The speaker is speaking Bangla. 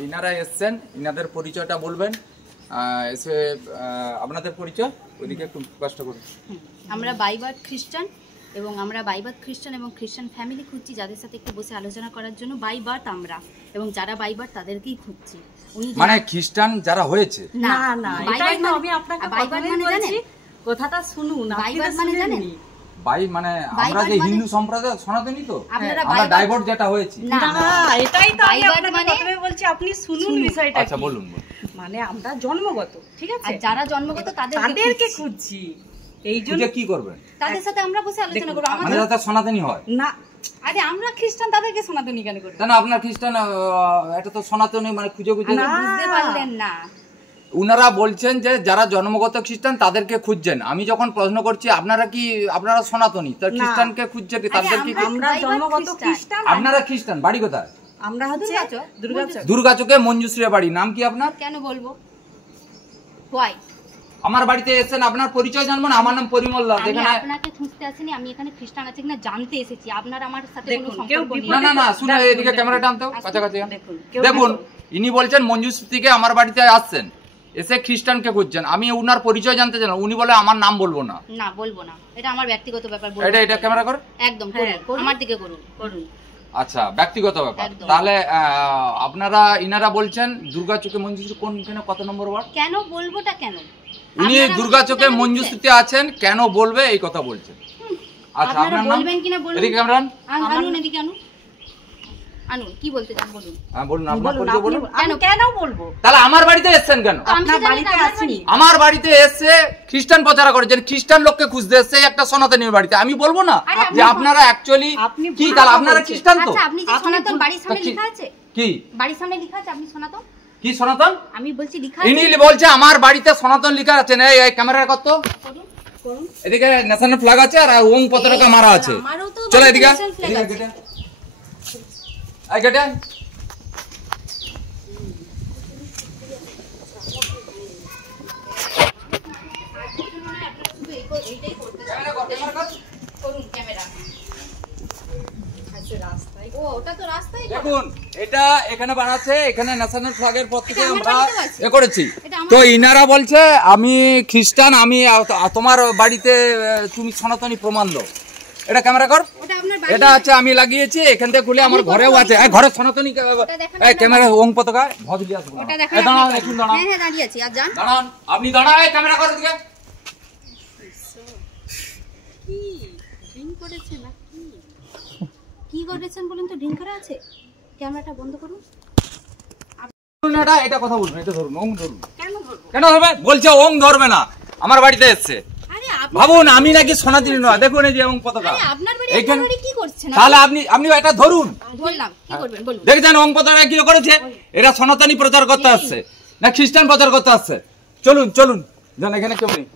ইনারা এসছেন, ইনাদের পরিচয়টা বলবেন। এসে আপনাদের পরিচয় ওইদিকে একটু কষ্ট করুন। আমরা বাইবার্থ খ্রিস্টান এবং আমরা বাইবার্থ খ্রিস্টান এবং খ্রিস্টান ফ্যামিলি খুঁজছি যাদের সাথে একটু বসে আলোচনা করার জন্য। বাইবার্থ আমরা এবং যারা বাইবার্থ তাদেরকেই খুঁজছি। উনি মানে খ্রিস্টান যারা হয়েছে না না এটাই তো আমি আপনাকে বাইবার্থ মানে জানেন, কথাটা শুনুন। বাইবার্থ মানে জানেন, বাই মানে আমরা যে হিন্দু সম্প্রদায় সনাতনী তো আপনারা আমরা ডাইভোর্স যেটা হয়েছে না এটাই তো আমি বাইবার্থ আপনাকে মানে প্রথমে বলছি, আপনি শুনুন বিষয়টা। আচ্ছা বলুন। মানে আমরা জন্মগত, ঠিক আছে, আর যারা জন্মগত তাদেরকে খুঁজছি। এই জন্য কি করবেন? তাদের সাথে আমরা বসে আলোচনা করব। মানে যারা সনাতনী হয় না, আরে আমরা খ্রিস্টান, তাদেরকে সনাতনী কেন করব? না আপনার খ্রিস্টান এটা তো সনাতনী মানে খুঁজে খুঁজে বুঝতে পারলেন না? উনারা বলছেন যে যারা জন্মগত খ্রিস্টান তাদেরকে খুঁজছেন। আমি যখন প্রশ্ন করছি আপনারা সনাতনী, তার খ্রিস্টানকে খুঁজছেন, তাদের কি? আমরা জন্মগত খ্রিস্টান। আপনারা খ্রিস্টান, বাড়ি কোথায়? আমরা হচ্ছে দুর্গাচক। দুর্গাচকে মঞ্জুশ্রী বাড়ি। নাম কি আপনার? কেন বলবো? হোয়াই আমার বাড়িতে এসেছেন, আপনার পরিচয় জানবো না? আমার নাম পরিমল দাস। আমি এখানে আপনাকে খুঁজতে আসিনি, আমি এখানে খ্রিস্টান আছে কিনা জানতে এসেছি। আপনার আমার সাথে কোনো দেখুন, সম্পর্ক নেই। না শুনে এদিকে ক্যামেরাটা আনতে কাছাকাছি কেউ দেখুন। ইনি বলছেন মঞ্জুশ্রী থেকে আমার বাড়িতে আসছেন, এসে খ্রিস্টানকে খুঁজছেন। আমি উনার পরিচয় জানতে চাই। উনি বলে আমার নাম বলবো না। না বলবো না, এটা আমার ব্যক্তিগত ব্যাপার। এটা ক্যামেরা করে একদম করুন, আমার দিকে করুন। আচ্ছা, ব্যক্তিগত ব্যাপার। তাহলে আপনারা ইনারা বলছেন দুর্গাচকে মঞ্জুশ্রী কোনখানে কত নম্বর ওয়ার্ড? কেন বলবোটা কেন? উনি দুর্গাচকে মঞ্জুশ্রীতে আছেন, কেন বলবে এই কথা বলছেন। আচ্ছা, আপনার নাম? বলবেন কিনা বলুন। এদিকে ক্যামেরা আনুন, এদিকে আনুন। আনুন, কি বলতে চান বলুন। হ্যাঁ বলুন, আপনার পরিচয় বলুন। কেন বলবো? তাহলে আমার বাড়িতে এসেছেন কেন? আপনার বাড়িতে আসিনি। আমার বাড়িতে এসে খ্রিস্টান প্রচার করেছেন, খ্রিস্টান লোককে খুঁজতে এসে একটা সনাতনীর বাড়িতে। আমি বলবো না যে আপনারা অ্যাকচুয়ালি কি? তাহলে আপনারা খ্রিস্টান তো? আচ্ছা, আপনি যে সনাতন বাড়ির সামনে লেখা আছে, কি বাড়ির সামনে লেখা আছে আপনি সনাতন? কি সনাতন? আমি বলছি লেখা ইনি আছে। বলছে আমার বাড়িতে সনাতন লেখা আছে। না এই ক্যামেরা কত? করুন করুন। এদিকে ন্যাশনাল ফ্ল্যাগ আছে আর ওং পতাকা মারা আছে। আমারও তো চলো এদিকে ন্যাশনাল ফ্ল্যাগ আছে। এই গেটে করুন ক্যামেরা। দেখুন, এটা এখানে বানাচ্ছে, এখানে ন্যাশনাল ফ্ল্যাগের পর থেকে এটা আমার আমরা বাড়িতেও আছে। এ করেছি। এটা আমার তো ইনারা বলছে আমি খ্রিস্টান, আমি তোমার বাড়িতে তুমি সনাতনী প্রমাণ দাও। এটা ক্যামেরা কর। ওটা আপনার বাড়ি। এটা আছে, আমি লাগিয়েছি, এখান থেকে খুলে আমার ঘরেও আছে। ঘরে সনাতনী ক্যামেরা ওং পতাকা ভজ দিয়ে আসবো। ওটা দেখেন। দাঁড়ান, একটু দাঁড়ান। হ্যাঁ দাঁড়িয়ে আছি। আর যান। দাঁড়ান, আপনি দাঁড়ান, ক্যামেরা কর দিকে। কি ড্রিঙ্ক করেছে না কি করেছেন বলুন তো? ড্রিঙ্ক করা আছে? ক্যামেরাটা বন্ধ করুন। এটা কথা বলবেন, এটা ধরুন, ওং ধরুন। কেন ধরবো? কেন ধরবে? বলছে ওং ধরবে না, আমার বাড়িতে এসছে। আরে ভাবুন আমি নাকি সনাতনী নয়। দেখুন এই যে ওং পতাকা। আরে আপনার বাড়ি এইখানে- আপনার বাড়ি কি করছেন? তাহলে আপনি এটা ধরুন। ধরলাম, কি করবেন বলুন। দেখছেন ওং পতাকা কি করেছে? এরা সনাতনী প্রচার করতে আসছে না খ্রিস্টান প্রচার করতে আসছে? চলুন যান, এখানে কেউ নেই।